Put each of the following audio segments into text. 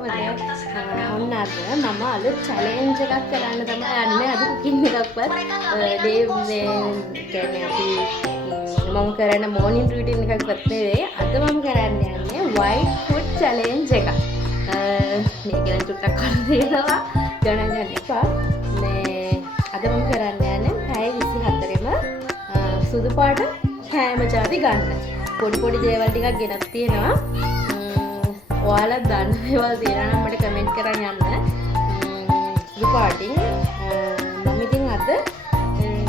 ඔන්න අද මම අලුත් චැලෙන්ජ් එකක් කරන්න තමයි යන්නේ. අද කුකින් එකක්වත් ඩේ කියන්නේ අපි මම කරන මෝර්නින් රුටින් එකක්වත් නෙවෙයි. අද මම කරන්න යන්නේ වයිට් ෆුඩ් චැලෙන්ජ් එකක්. මේක ගැන චුට්ටක් කල් දෙනවා ගණන් ගන්න එපා. මේ අද මම කරන්න යන්නේ පැය 24ෙම සුදු පාට කෑම ජාති ගන්න. පොඩි දේවල් ටිකක් ගෙනත් තියෙනවා. ඔයාලා දන්න දේවල් තියෙනවා නම් මට කමෙන්ට් කරන් යන්න. සුදු පාටින් මම ඉතින් අද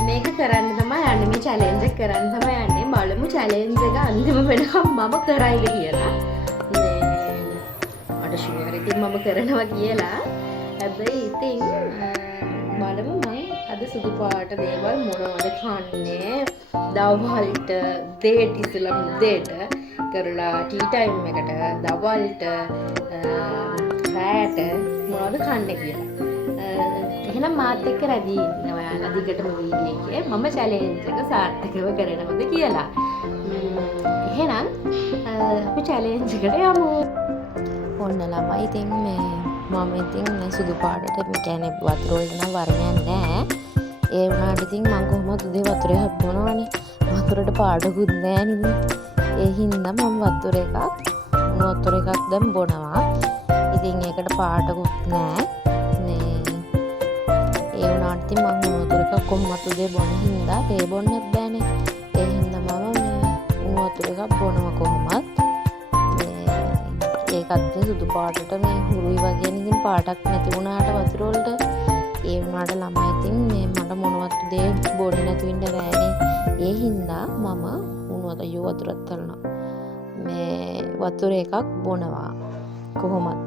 මේක කරන්න තමයි යන්නේ. මේ චැලෙන්ජ් එක කරන්න තමයි යන්නේ. බලමු චැලෙන්ජ් එක අන්තිම වෙනකම් මම කරයිද කියලා. මට ෂුවර් ඉතින් මම කරනවා කියලා. හැබැයි ඉතින් බලමු මම අද සුදු පාට දේවල් මොනවද කන්නේ. දවල්ට දේට ඉස්සෙල්ලා මුදේට කරලා ටී ටයිම් එකට දවල්ට රෑට මොනවද කන්නේ කියලා. එහෙනම් මාත් එක්ක රැඳී ඉන්න ඔයාලා දිගටම වීඩියෝ එකේ මම චැලෙන්ජ් එක සාර්ථකව කරනවද කියලා. එහෙනම් අපි චැලෙන්ජ් එකට යමු. ඔන්න ළමයි ඉතින් මම ඉතින් සුදු පාටට කියන්නේ වතුර වල නම් වර්ණයක් නැහැ. ඒ වුණාට ඉතින් මම කොහොමද උදේ වතුරේ හම්බවනවනේ. වතුරට පාඩකුත් නැහැ නේද? ඒ හින්දා මම වතුර එකක් දැන් බොනවා. ඉතින් ඒකට පාඩකුත් නැහැ. ඒ වුණාට ඉතින් මම වතුර එකක් කොහොමද උදේ බොන හින්දා ඒ බොන්නත් බෑනේ. ඒ හින්දා මම වතුර එකක් බොනවා කොහොමත්. ඒකත් සුදු පාටට මේ හුරුයි වගේ ඉතින් පාටක් නැති වුණාට වතුර වලට ඒ වුණාට ළමයි ඉතින් මට මොනවත් උදේ බොන්නේ නැතු වෙන්න බෑනේ. ඒ හින්දා මම වතුරත් කරනවා. මේ වතුර එකක් බොනවා කොහොමත්.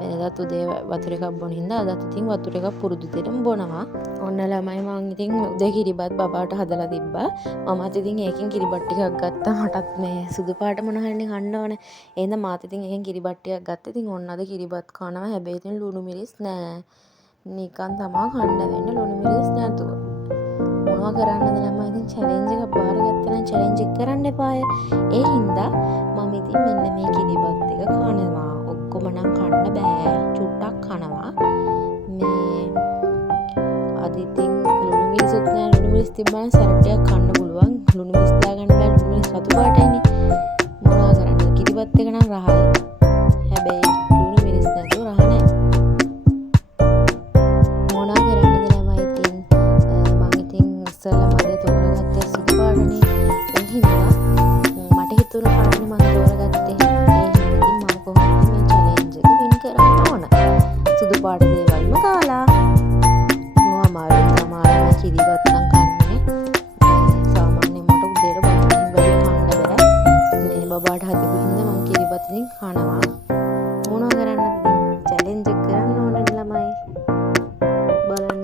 වෙනදාත් උදේ වතුර එකක් බොන හින්දා අදත් ඉතින් වතුර එකක් පුරුදු දෙයටම බොනවා. ඔන්න ළමයි මම ඉතින් උදේ කිරිබත් බබාට හදලා තිබ්බා. මමත් ඉතින් ඒකෙන් කිරිබත් ටිකක් ගත්තා. මටත් මේ සුදු පාට මොන හරිනේ කන්න ඕනේ. එහෙනම් මාත් ඉතින් ඒකෙන් කිරිබත් ටිකක් ගත්තා. ඉතින් ඔන්න අද කිරිබත් කනවා. හැබැයි ඉතින් ලුණු මිරිස් නෑ. නිකන් තමා කන්න වෙන්නේ ලුණු මිරිස් නැතුව. මොනවා කරන්නද ළමයි ඉතින් චැලෙන්ජ් එකක් බාරගත්තා නම් චැලෙන්ජ් එක කරන්න එපාය. ඒ හින්දා මම ඉතින් මෙන්න මේ කිරිබත් එක කනවා. ඔක්කොම නම් කන්න බෑ. චුට්ටක් කනවා. මේ අද ඉතින් ලුණු මිරිසුත් නෑ. ලුණු මිරිස් තිබ්බම සරටයක් කන්න පුළුවන්. ලුණු මිරිස් දාගන්න බෑ. ලුණු මිරිස් රතු පාටයිනේ. මොනවා කරන්නද? කිරිබත් එක නම් රහයි. හැබැයි ලුණු මිරිස් නැතුව රහ නෑ. මොනවා කරන්නද ළමයි ඉතින් මම ඉතින් ඉස්සෙල්ලා මගේ තෝරගත්තේ සුදු පාටනේ. ඒ හින්දා මට හිතුණු පාටනේ මම තෝරගත්තේ. ඒ හින්දා ඉතින් මම කොහොමද මේ චැලෙන්ජ් එක වින් කරන්න ඕන. සුදු පාට දේවල්ම කාලා අමාරුයි තමයි කිරිබත් නම් කන්නේ. සාමාන්‍යයෙන් මට උදේට බඩගින්න කන්න බෑ. මේ බබාට හදපු හින්දා මම කිරිබත් ඉතින් කනවා. මොනවා කරන්නද ඉතින් චැලෙන්ජ් එක කරන්න ඕනේ ළමයි. බලන්න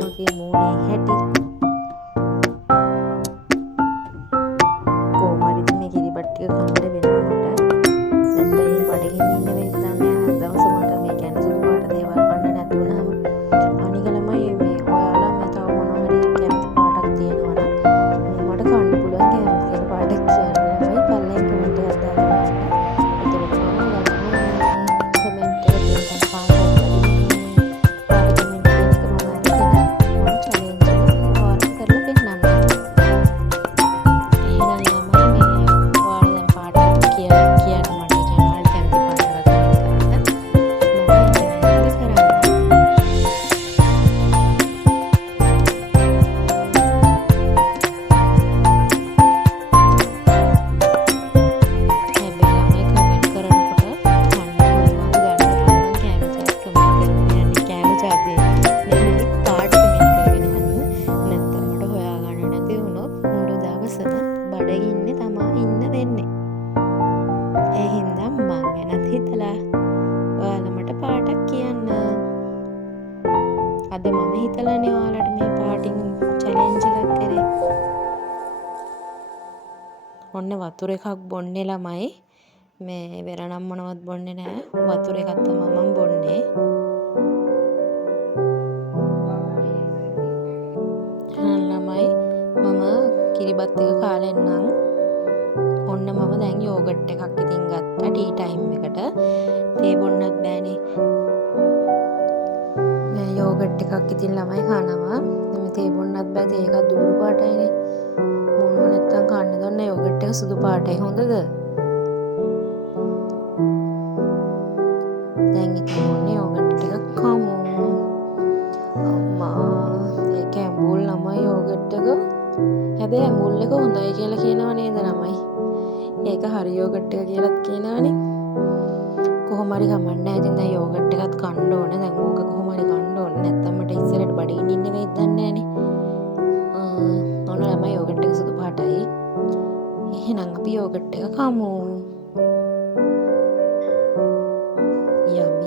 මගේ මූණේ හැටි. කොහොමද ඉතින් මේ කිරිබත් ටික කන්න වෙනවා මට. දැන් බඩගින්න ඉන්න වෙලාව නෑ. දවස මට මේ කියන්නේ සුදු පාට දේවල් කන්න නැතුණාම අනික ළමයි මේ ඔයාලා මේ තව මොනවා හරි කැමති පාටක් තියෙනවා නම් මට කන්න පුළුවන් කැමති කියන පාටක් කියන්න ළමයි පල්ලෙන් කමෙන්ට් එකක් දාලා බලන්න. එතකොට මම කමෙන්ට් එකේ පාටක් පාට කමෙන්ට් එකක මම අරගෙන චැලෙන්ජ් එක ඔයාලට කරලා පෙන්නන්න. එහෙනම් ළමයි මේ ඔයාලා දැන් පාටක් කියන්න මට කියන ඔයාලට කැමති පාටක් කමෙන්ට් කරන්න. බඩගින්නේ තමා ඉන්න වෙන්නේ. ඒ හින්දා මං ගැනත් හිතලා ඔයාලා මට පාටක් කියන්න. අද මම හිතලානේ ඔයාලට මේ පාටින් චැලෙන්ජ් එකක් කරේ. ඔන්න වතුර එකක් බොන්නේ ළමයි. මේ වෙන නම් මොනවත් බොන්නේ නෑ. වතුර එකක් තමයි මම බොන්නේ. ළමයි මම කිරිබත් එක කාලා එන්නම්. ඔන්න මම දැන් යෝගට් එකක් ඉතින් ගත්තා. ගත්තා ටී ටයිම් එකට. තේ බොන්නත් බෑනේ. මේ යෝගට් එකක් ඉතින් ළමයි කනවා. මේ තේ බොන්නත් බෑ. තේ එකක් දුඹුරු පාටයිනේ. මොනවා නැත්තම් කන්න දන්න යෝගට් එක සුදු පාටයි හොඳද? දැන් ඉතින් මොන්නේ යෝගට් එක කමු. අම්මා ඒක ඇඹුල් ළමයි යෝගට් එක. හැබැයි ඇඹුල් එක හොඳයි කියලා කියනව නේද ළමයි? ඒක හරි යෝගට් එක කියලාත් කියනවනේ. කොහොම හරි කමන්නේ නැහැ. ඉතින් දැන් යෝගට් එකත් කන්න ඕනේ. දැන් ඕක කොහොම හරි කන්න ඕනේ. නැත්තම් මට ඉස්සරහට බඩගින්න ඉන්න වෙයිද දන්නේ නැහනේ. ඔන්න ළමයි යෝගට් එක සුදු පාටයි. එහෙනම් අපි යෝගට් එක කමු.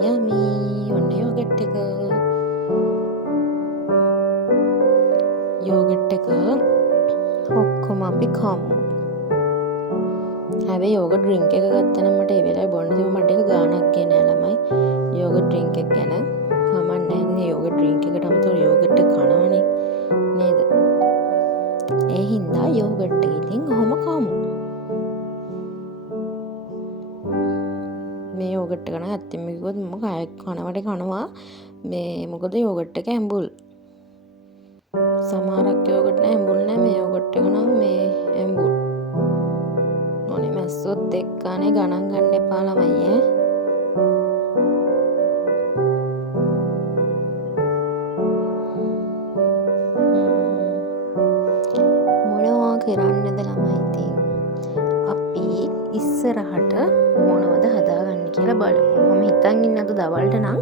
යමි ඔන්න යෝගට් එක. යෝගට් එක ඔක්කොම අපි කමු. හැබැයි යෝගට් ඩ්‍රින්ක් එක ගත්තනම් මට ඒ වෙලාවේ බොන්න තිබ්බ මට ඒක ගාණක් ගියේ නෑ ළමයි. යෝගට් ඩ්‍රින්ක් එක ගැන කමන්නේ නෑ. යෝගට් ඩ්‍රින්ක් එකට අමතරව යෝගට් එක කනවනේ නේද? ඒ හින්දා යෝගට් එක ඉතින් ඔහොම කමු. මේ යෝගට් එක නම් ඇත්තම කිව්වොත් මම කනවට කනවා. මේ මොකද යෝගට් එක ඇඹුල්. සමහරක් යෝගට් නෑ ඇඹුල් නෑ. මේ යෝගට් එක නම් මේ ඇඹුල්. ඕනේ මැස්සොත් එක්කනේ ගණන් ගන්න එපා ළමයි ඈ. මොනවා කරන්නද ළමයි ඉතින්? අපි ඉස්සරහට මොනවද හදාගන්න කියලා බලමු. මම හිතන් ඉන්නේ අද දවල්ට නම්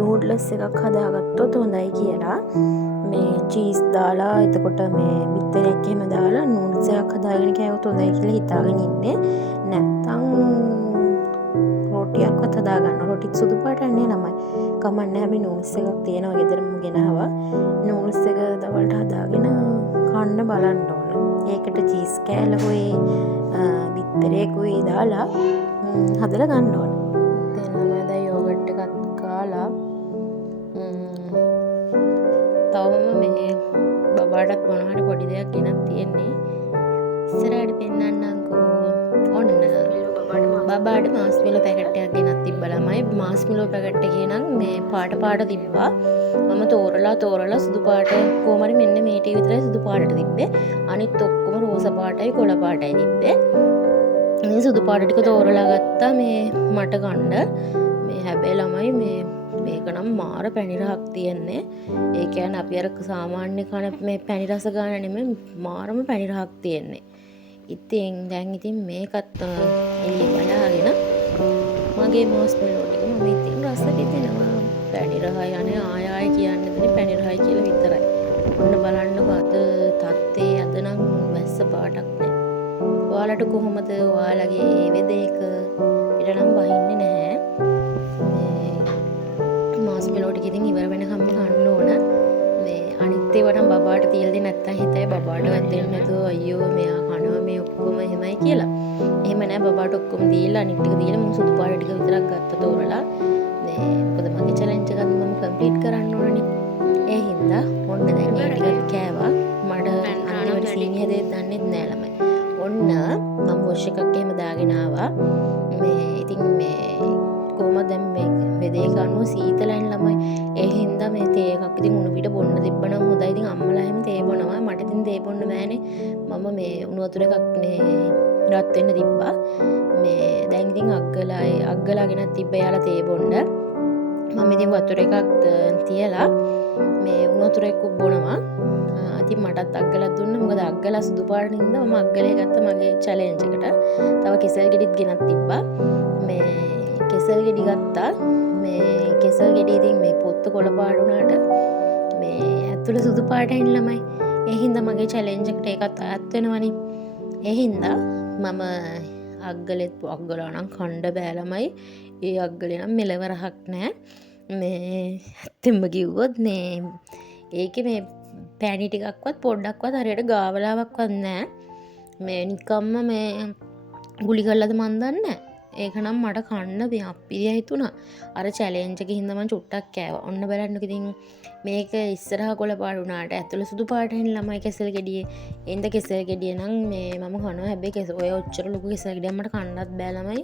නූඩ්ලස් එකක් හදාගත්තොත් හොඳයි කියලා. මේ චීස් දාලා එතකොට මේ බිත්තරයක් එහෙම දාලා නූඩ්ල්ස් එකක් හදාගෙන කෑවොත් හොඳයි කියලා හිතාගෙන ඉන්නේ. නැත්තම් රොටියක්වත් හදාගන්න. රොටිත් සුදු පාටන්නේ ළමයි. කමන්නේ හැබැයි නූඩ්ල්ස් එකක් තියෙනවා ගෙදරම ගෙනාවා. නූඩ්ල්ස් එක දවල්ට හදාගෙන කන්න බලන්න ඕන. ඒකට චීස් කෑල්ලකුයි බිත්තරයකුයි දාලා හදලා ගන්න ඕන. දැන් ළමයි දැන් යෝගට් එකක් කාලා තවම මේ බබාටත් මොනවහරි පොඩි දෙයක් ගෙනත් තියෙන්නේ. ඉස්සරහට පෙන්නන්නම්කෝ. ඔන්න බබාට මාස්මෙලෝ පැකට් එකක් ගෙනත් තිබ්බා ළමයි. මාස්මෙලෝ පැකට් එකේ නම් මේ පාට තිබ්බා. මම තෝරලා සුදු පාට කොහොම හරි මෙන්න මේ ටී විතරයි සුදු පාටට තිබ්බේ. අනිත් ඔක්කොම රෝස පාටයි කොළ පාටයි තිබ්බේ. මේ සුදු පාට ටික තෝරලා ගත්තා මේ මට ගන්න. මේ හැබැයි ළමයි මේක නම් මාර පැණි රහක් තියෙන්නේ. ඒ කියන්නේ අපි අර සාමාන්‍ය කන මේ පැණි රස ගන්න නෙමෙයි මාරම පැණි රහක් තියෙන්නේ. ඉතින් දැන් මේකත් එල්ලි බලාගෙන මගේ මාස්මෙලෝ ටික මම ඉතින් රස විඳිනවා. පැණි රහයි අනේ ආය කියන්න දෙන්නේ පැණි රහයි කියලා විතරයි. ඔන්න බලන්නකෝ අද තත්තේ අද නම් වැස්ස පාටක් නෑ. ඔයාලට කොහොමද? ඔයාලගේ වෙදේක පිට නම් වහින්නේ නැහැ. මාස්මෙලෝ ටික ඉතින් ඉවර වෙනකම් කන්න ඕන. මේ අනිත් ඒවා නම් බබාට තියලා දෙන්න නැත්තම් හිතයි බබාට වැදෙන්නේ නැතුව අයියෝ මෙයා කනවා මේ ඔක්කොම එහෙමයි කියලා. එහෙම නෑ බබාට ඔක්කොම දීලා අනිත් ටික දීලා මම සුදු පාට ටික විතරක් ගත්ත තෝරලා. මේ මොකද මගේ චැලෙන්ජ් එකක් මම කම්ප්ලීට් කරන්න ඕනනේ. ඒ හින්දා ඔන්න දැන් මේ ටික කෑවා. මට අනිවාර්ය සීනි හැදෙන්න දන්නෙත් නෑ ළමයි. ඔන්න මම වොෂ් එකක් එහෙම දාගෙන ආවා. මේ ඉතින් මේ කොහොමද දැන් මේ වෙදේ කනුව සීතලයින් ළමයි. ඒ හින්දා මේ තේ එකක් ඉතින් උණු පිට බොන්න තිබ්බනම් හොඳයි. ඉතින් අම්මලා එහෙම තේ බොනවා. මට ඉතින් තේ බොන්න බෑනේ. මම මේ උණු වතුර එකක් මේ රත් වෙන්න තිබ්බා. මේ දැන් ඉතින් අග්ගලාගෙන තිබ්බ යාලා තේ බොන්න. මම ඉතින් වතුර එකක් තියලා මේ උණු වතුර එකක් බොනවා. ඉතින් මටත් අග්ගලක් දුන්නා. මොකද අග්ගලා සුදු පාට නින්දා මම අග්ගලේ ගත්තා මගේ චැලෙන්ජ් එකට. තව කෙසල් ගෙඩිත් ගෙනත් තිබ්බා. මේ කෙසල් ගෙඩි ගත්තා. මේ කෙසල් ගෙඩි ඉතින් මේ පොත්ත කොළ පාට උනාට මේ ඇතුළ සුදු පාටයින් ළමයි. ඒ හින්දා මගේ චැලෙන්ජ් එකට ඒකත් අයත් වෙනවනේ. ඒ හින්දා මම අග්ගලා නම් කණ්ඩ බෑ ළමයි. ඒ අග්ගලේ නම් මෙලවරහක් නෑ. මේ ඇත්තෙන්ම කිව්වොත් මේ ඒකේ මේ පැණි ටිකක්වත් පොඩ්ඩක්වත් හරියට ගාවලාවක්වත් නෑ. මේ නිකම්ම මේ ගුලි කරලාද මන් දන්නේ. ඒක නම් මට කන්න මේ අප්පිරිය හිතුණා. අර චැලෙන්ජ් එකේ හින්දා මම චුට්ටක් කෑවා. ඔන්න බලන්නකෝ ඉතින් මේක ඉස්සරහා කොළ පාට වුණාට ඇතුළ සුදු පාටෙන් ළමයි කෙසෙල් ගෙඩියේ. එඳ කෙසෙල් ගෙඩිය නම් මේ මම කනවා. හැබැයි ඔය ඔච්චර ලොකු කෙසෙල් ගෙඩියක් මට කන්නත් බෑ ළමයි.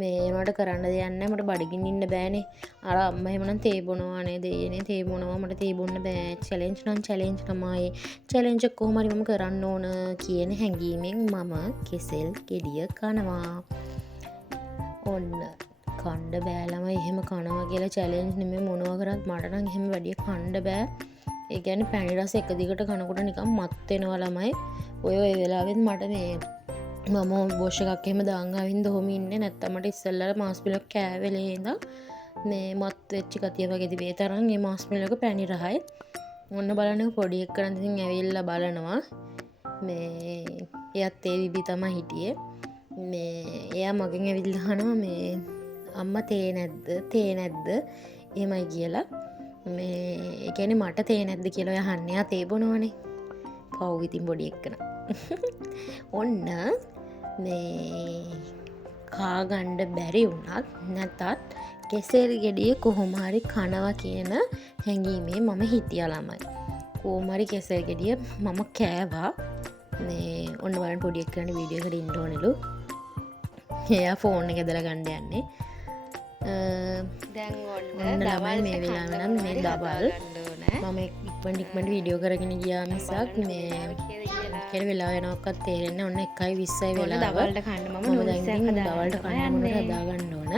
මේ මට කරන්න දෙයක් නැහැ. මට බඩගින්න ඉන්න බෑනේ. අර අම්මා එහෙමනම් තේ බොනවා නේ දෙයනේ තේ බොනවා. මට තේ බොන්න බෑ. චැලෙන්ජ් නම් චැලෙන්ජ් තමයි. චැලෙන්ජ් එක කොහොම හරි මම කරන්න ඕන කියන හැඟීමෙන් මම කෙසෙල් ගෙඩිය කනවා. ඔන්න කණ්ඩ බෑලම එහෙම කනවා කියලා චැලෙන්ජ් නෙමෙයි මොනවා කරත් මට නම් එහෙම වැඩිය කණ්ඩ බෑ. ඒ කියන්නේ පැණි රස එක දිගට කනකොට නිකන් මත් වෙනවා ළමයි. ඔය වෙලාවෙත් මට මේ මම බොෂ් එකක් එහෙම දාන් ආවින්ද ඔහොම ඉන්නේ නැත්තම් මට ඉස්සෙල්ලා මාස් පිලක් කෑවෙලේ ඉඳන් මේ මත් වෙච්ච ගතිය වගේ තිබේ තරම් මේ මාස් පිලක පැණි රහයි. ඔන්න බලන්න පොඩි එක්කන ඉතින් ඇවිල්ලා බලනවා. මේ එයත් ඒ විදි තමයි හිටියේ. මේ එයා මගෙන් ඇවිල්ලා අහනවා මේ අම්මා තේ නැද්ද එහෙමයි කියලා. මේ ඒ කියන්නේ මට තේ නැද්ද කියලා ඔයා අහන්නේ. ආ තේ බොනවනේ. පව් ඉතින් පොඩි එක්කන. ඔන්න මේ කා ගන්න බැරි වුණත් නැතත් කෙසෙල් ගෙඩිය කොහොම හරි කනවා කියන හැඟීමේ මම හිටියා ළමයි. කොහොම හරි කෙසෙල් ගෙඩිය මම කෑවා. මේ ඔන්න බලන්න පොඩි එක්කන වීඩියෝ එකට ඉන්න ඕනෙලු. එයා ෆෝන් එක ඇදලා ගන්න යන්නේ. දැන් ඔන්න ළමයි මේ වෙලාව නම් මේ දවල් මම ඉක්මනට වීඩියෝ කරගෙන ගියා මිසක් මේ කෙර වෙලාව යනවක්වත් තේරෙන්නේ ඔන්න 1:20යි වෙලාව. දවල්ට කන්න මම දැන් දවල්ට කන්න මොනවද හදා ගන්න ඕන.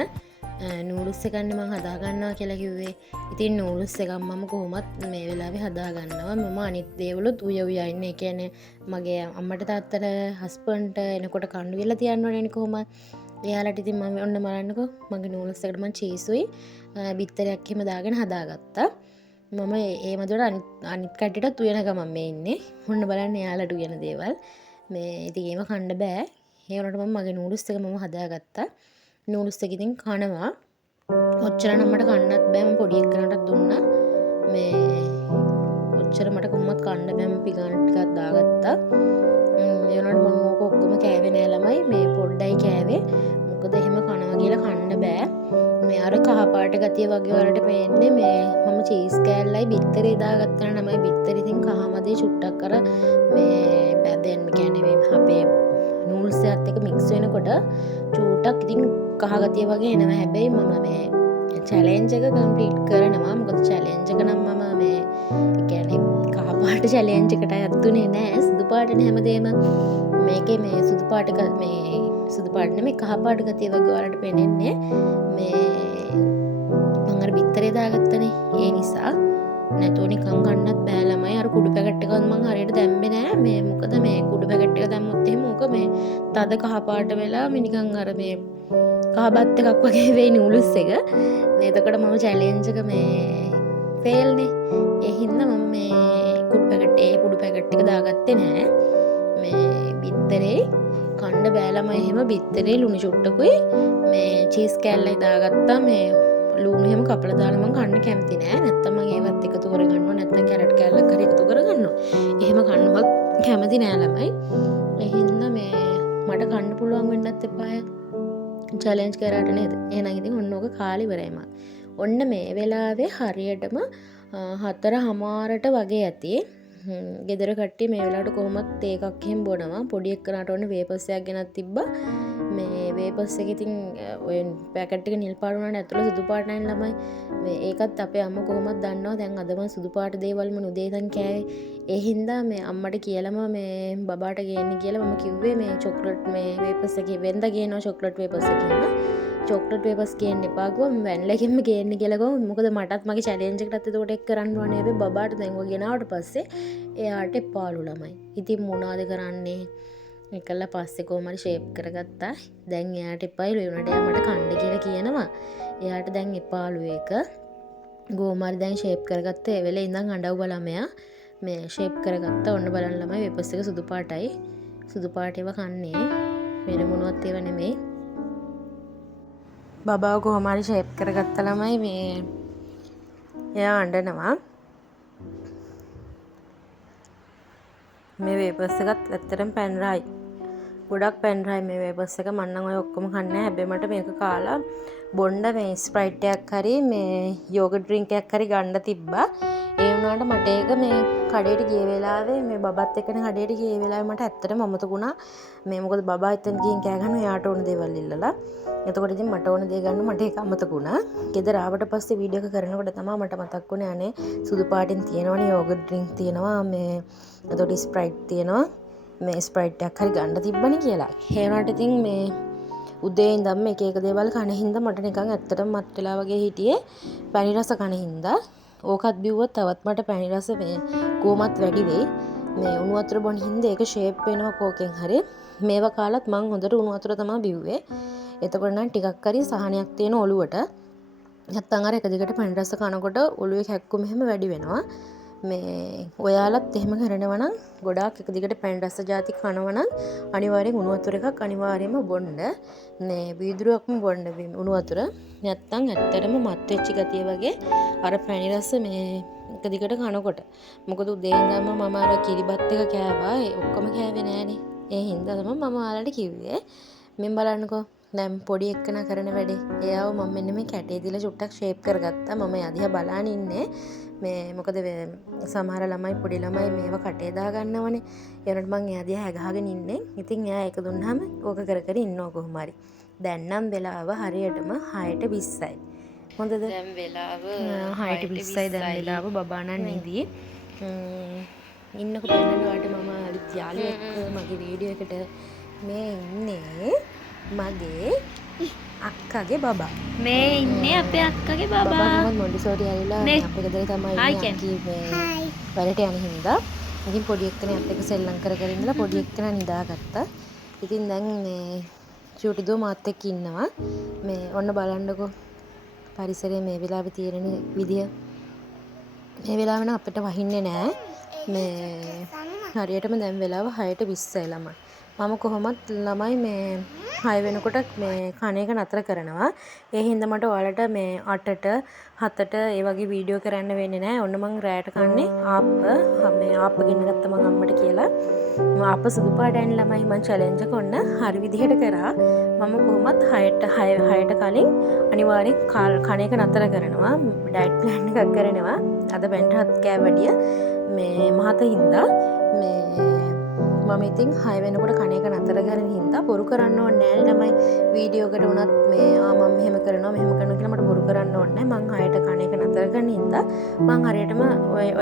නූඩල්ස් එකක් මම හදා ගන්නවා කියලා කිව්වේ. ඉතින් නූඩල්ස් එකක් මම කොහොමත් මේ වෙලාවේ හදා ගන්නවා. මම අනිත් දේවලුත් උයා ඉන්නේ. ඒ කියන්නේ මගේ අම්මට තාත්තට හස්බන්ඩ්ට එනකොට කණ්ඩු වෙලා තියන්න ඕනේ කොහොමද. එයාලට ඉතින් මම ඔන්න බලන්නකෝ මගේ නූඩල්ස් එකට මම චීසුයි බිත්තරයක් එහෙම දාගෙන හදාගත්තා. මම ඒ මදුවට අනිත් කට්ටියටත් උයන ගමන් මේ ඉන්නේ. ඔන්න බලන්න එයාලට උයන දේවල්. මේ ඉතින් ඒව කන්න බෑ. ඒ වුණාට මම මගේ නූඩල්ස් එක මම හදාගත්තා. නූඩල්ස් එක ඉතින් කනවා. ඔච්චර නම් මට කන්නත් බෑ. මම පොඩි එක්කනටත් දුන්නා. මේ ඔච්චර මට කොහොමවත් කන්න බෑ. මම පිගාන ටිකක් දාගත්තා. ඒ වුණාට මම ඕක ඔක්කොම කෑවේ නෑ ළමයි. මේ පොඩ්ඩයි කෑවේ. මොකද එහෙම කනවා කියලා කන්න බෑ. මේ අර කහ පාට ගතිය වගේ වලට පේන්නේ මේ මම චීස් කෑල්ලයි බිත්තරේ දාගත්තා නම් බිත්තර ඉතින් කහමදේ චුට්ටක් අර මේ බැදෙන්න කියන්නේ මේ අපේ නූඩල්ස් එකත් එක්ක මික්ස් වෙනකොට චූටක් ඉතින් කහ ගතිය වගේ එනවා. හැබැයි මම මේ චැලෙන්ජ් එක කම්ප්ලීට් කරනවා. මොකද චැලෙන්ජ් එක නම් මම මේ කියන්නේ කහ පාට චැලෙන්ජ් එකට යතුනේ නෑ. සුදු පාටනේ හැමදේම. මේකේ මේ සුදු පාට මේ සුදු පාට නෙමෙයි කහ පාට ගතිය වගේ වලට පේන්නේ. මේ මම අර බිත්තරේ දාගත්තනේ. ඒ නිසා නැතෝ නිකන් ගන්නත් බෑ ළමයි. අර කුඩු පැකට් එකක් මම හරියට දැම්මේ නෑ. මේ මොකද මේ කුඩු පැකට් එක දැම්මොත් එහෙම ඕක මේ තද කහ පාට වෙලා මේ නිකන් අර මේ කහ බත් එකක් වගේ වෙයි නූඩල්ස් එක. මේ එතකොට මම චැලෙන්ජ් එක මේ ෆේල් නේ. ඒ හින්දා මම මේ කුඩු පැකට් එක දාගත්තේ නෑ. මේ බිත්තරේ කන්න බෑ ළමයි. එහෙම බිත්තරේ ලුණු චුට්ටකුයි මේ චීස් කෑල්ලයි දාගත්තා. මේ ලුණු එහෙම කපලා දාලා මම කන්න කැමති නෑ. නැත්තම් මම ඒවත් එකතු කරගන්නවා. නැත්තම් කැරට් කෑල්ලක් හරි එකතු කරගන්නවා. එහෙම කන්නවත් කැමති නෑ ළමයි. ඒ හින්දා මේ මට කන්න පුළුවන් වෙන්නත් එපාය. චැලෙන්ජ් කරාට නේද? එහෙනම් ඉතින් ඔන්න ඕක කාලේ ඉවරයි මම. ඔන්න මේ වෙලාවේ හරියටම 4:00 වගේ ඇති. ගෙදර කට්ටිය මේ වෙලාවට කොහොමත් තේ එකක් එහෙම බොනවා. පොඩි එක්කනට ඔන්න වේපර්ස් එකක් ගෙනත් තිබ්බා. මේ වේපර්ස් එක ඉතින් ඔය පැකට් එක නිල් පාට වුණාට ඇතුළේ සුදු පාට නෑ ළමයි. මේ ඒකත් අපේ අම්මා කොහොමද දන්නවා. දැන් අද මම සුදු පාට දේවල්ම නුදේ ඉඳන් කෑවේ. ඒ හින්දා මේ අම්මට කියලාම මේ බබාට ගේන්න කියලා මම කිව්වේ මේ චොක්ලට් මේ වේපර්ස් එකේ වෙන්ද ගේනවා චොක්ලට් වේපර්ස් එකේම. චොක්ලට් වේපර්ස් ගේන්න එපා කිව්වා. මම වැන්ලගෙන්ම ගේන්න කියලා ගියා. මොකද මටත් මගේ චැලෙන්ජ් එකටත් ඒකට එක් කරන්න ඕනේ. හැබැයි බබාට දැන් ඔය ගෙනාවට පස්සේ එයාට එපාලු ළමයි. ඉතින් මොනවද කරන්නේ? එකල පස්සේ කොහොම හරි ෂේප් කරගත්තා. දැන් එයාට එපාලු වුණාට එයා මට කන්න කියලා කියනවා. එයාට දැන් එපාලු ඒක. කොහොම හරි දැන් ෂේප් කරගත්ත ඒ වෙලේ ඉඳන් අඬව ළමයා මේ ෂේප් කරගත්තා. ඔන්න බලන්න ළමයි වේපර්ස් එක සුදු පාටයි. සුදු පාට ඒවා කන්නේ. වෙන මොනවත් ඒවා නෙමෙයි. බබාව කොහොම හරි ෂේප් කරගත්ත ළමයි මේ එයා අඬනවා. මේ වේපර්ස් එකත් ඇත්තටම පැන් රායි. ගොඩක් පැන් රයි මේ වේපස් එක. මම නම් ඔය ඔක්කොම කන්නේ නැහැ. හැබැයි මට මේක කාලා බොණ්ඩ මේ ස්ප්‍රයිට් එකක් හරි මේ යෝගට් ඩ්‍රින්ක් එකක් හරි ගන්න තිබ්බා. ඒ වුණාට මට ඒක මේ කඩේට ගිය වෙලාවේ මේ බබත් එක්කනේ කඩේට ගිය වෙලාවේ මට ඇත්තටම අමතකුණා. මේ මොකද බබා එතන ගිහින් කෑ ගහනවා එයාට ඕන දේවල් ඉල්ලලා. එතකොට ඉතින් මට ඕන දේ ගන්න මට ඒක අමතකුණා. ගෙදර ආවට පස්සේ වීඩියෝ එක කරනකොට තමයි මට මතක් වුණේ අනේ සුදු පාටින් තියෙනවනේ යෝගට් ඩ්‍රින්ක් තියෙනවා මේ එතකොට ස්ප්‍රයිට් තියෙනවා. මේ ස්ප්‍රයිට් එකක් හරි ගන්න තිබ්බනේ කියලා. ඒ වුණාට ඉතින් මේ උදේ ඉඳන්ම එක එක දේවල් කන හින්දා මට නිකන් ඇත්තටම මත් වෙලා වගේ හිටියේ පැණි රස කන හින්දා. ඕකත් බිව්වොත් තවත් මට පැණි රස මේ කොහොමත් වැඩි වෙයි. මේ උණු වතුර බොන හින්දා ඒක ෂේප් වෙනවා කෝකෙන් හරි. මේවා කාලත් මං හොඳට උණු වතුර තමයි බිව්වේ. එතකොට නම් ටිකක් හරි සහනයක් තියෙන ඔළුවට. නැත්තම් අර එක දිගට පැණි රස කනකොට ඔළුවේ කැක්කුම එහෙම වැඩි වෙනවා. මේ ඔයාලත් එහෙම කරනවා නම් ගොඩාක් එක දිගට පැණි රස ಜಾති කනවා නම් අනිවාර්යෙන් උණු වතුර එකක් අනිවාර්යෙන්ම බොන්න. මේ වීදුරුවක්ම බොන්න උණු වතුර. නැත්තම් ඇත්තටම මත් වෙච්ච ගතිය වගේ අර පැණි රස මේ එක දිගට කනකොට. මොකද උදේ ඉඳන්ම මම අර කිරිබත් එක කෑවා. ඒ ඔක්කොම කෑවේ නෑනේ. ඒ හින්දා තමයි මම ඔයාලට කිව්වේ. මෙන් බලන්නකෝ. දැන් පොඩි එක්කන කරන වැඩේ. එයාව මම මෙන්න මේ කැටේ දීලා චුට්ටක් ෂේප් කරගත්තා. මම යදිහා බලන් ඉන්නේ. මේ මොකද සමහර ළමයි පොඩි ළමයි මේව කටේ දා ගන්නවනේ. ඒ වුණාට මං එයා දිහා හැගහගෙන ඉන්නේ. ඉතින් එයා ඒක දුන්නාම ඕක කර කර ඉන්නවා කොහොම හරි. දැන් නම් වෙලාව හරියටම 6:20යි. හොඳද? දැන් වෙලාව 6:20යි දැන් වෙලාව බබා නම් නිදි. ඉන්නකො පෙන්නනවාට මම අලුත් යාළුවෙක් මගේ වීඩියෝ එකට මේ ඉන්නේ මගේ අක්කගේ බබා. මේ ඉන්නේ අපේ අක්කගේ බබා. බබා මොන්ටිසෝරි ඇවිල්ලා අපේ ගෙදර තමයි ඉන්නේ. හායි. වැඩට යන හින්දා. ඉතින් පොඩි එක්කනේ අපිට සෙල්ලම් කර කර ඉඳලා පොඩි එක්කනා නිදාගත්තා. ඉතින් දැන් මේ චූටි දුව මාත් එක්ක ඉන්නවා. මේ ඔන්න බලන්නකෝ පරිසරයේ මේ වෙලාවේ තියෙන විදිය. මේ වෙලාව නම් අපිට වහින්නේ නැහැ. මේ හරියටම දැන් වෙලාව 6:20යි ළමයි. මම කොහොමත් ළමයි මේ 6 වෙනකොට මේ කණ එක නතර කරනවා. ඒ හින්දා මට ඔයාලට මේ 8ට 7ට ඒ වගේ වීඩියෝ කරන්න වෙන්නේ නැහැ. ඔන්න මං රැයට කන්නේ ආප්ප. මේ ආප්ප ගෙන්න ගත්තා මං අම්මට කියලා. මම ආප්ප සුදු පාටයින් ළමයි මං චැලෙන්ජ් එක ඔන්න හරි විදිහට කරා. මම කොහොමත් 6ට කලින් අනිවාර්යෙන් කණ එක නතර කරනවා. ඩයට් ප්ලෑන් එකක් කරනවා. අද බෙන්ටහත් කෑ වැඩිය මේ මහත හින්දා මේ මම ඉතින් 6 වෙනකොට කණ එක නතර කරන හින්දා බොරු කරන්න ඕනේ නැහැ ළමයි. වීඩියෝ එකට උනත් මේ මම මෙහෙම කරනවා කියලා මට බොරු කරන්න ඕනේ නැහැ. මං 6ට කණ එක නතර කරන හින්දා මං හරියටම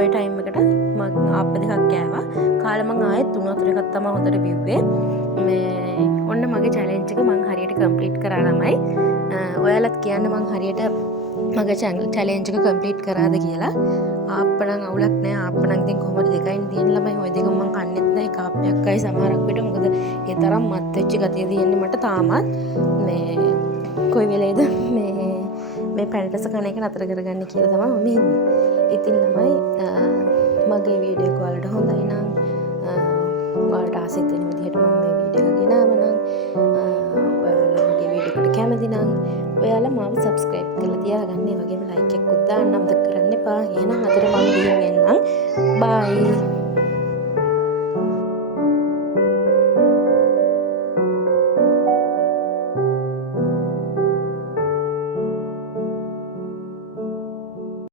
ওই ටයිම් එකට මං ආප්ප දෙකක් කෑවා. කාලා මං ආයෙත් උණු වතුර එකක් තමයි හොඳට බිව්වේ. මේ ඔන්න මගේ චැලෙන්ජ් එක මං හරියට කම්ප්ලීට් කරා ළමයි. ඔයාලත් කියන්න මං හරියට මගේ චැලෙන්ජ් එක කම්ප්ලීට් කරාද කියලා. ආප්පනම් අවුලක් නැහැ. ආප්පනම් ඉතින් කොහොමද දෙකයින් තියෙන ළමයි ඔය දෙකම මං කන්නේත් නැහැ. කාප්පයක් අය සමහරක් විට මොකද ඒ තරම් මත් වෙච්ච ගතිය තියෙන්නේ මට තාමත්. මේ කොයි වෙලේද මේ පැණි කන එක නතර කරගන්නේ කියලා තමයි මම ඉන්නේ. ඉතින් ළමයි මගේ වීඩියෝ එක ඔයාලට හොඳයි නම් ඔයාලට ආසෙත් වෙන විදිහට මම මේ වීඩියෝ එක ගෙනාවා නම් ඔයාලා මගේ වීඩියෝ එකට කැමති නම් ඔයාලා මාව සබ්ස්ක්‍රයිබ් කරලා තියාගන්න. ඒ වගේම ලයික් එකකුත් දාන්න අමතක කරන්න එපා. එහෙනම් අදට මම ගිහින් එන්නම්. බයි.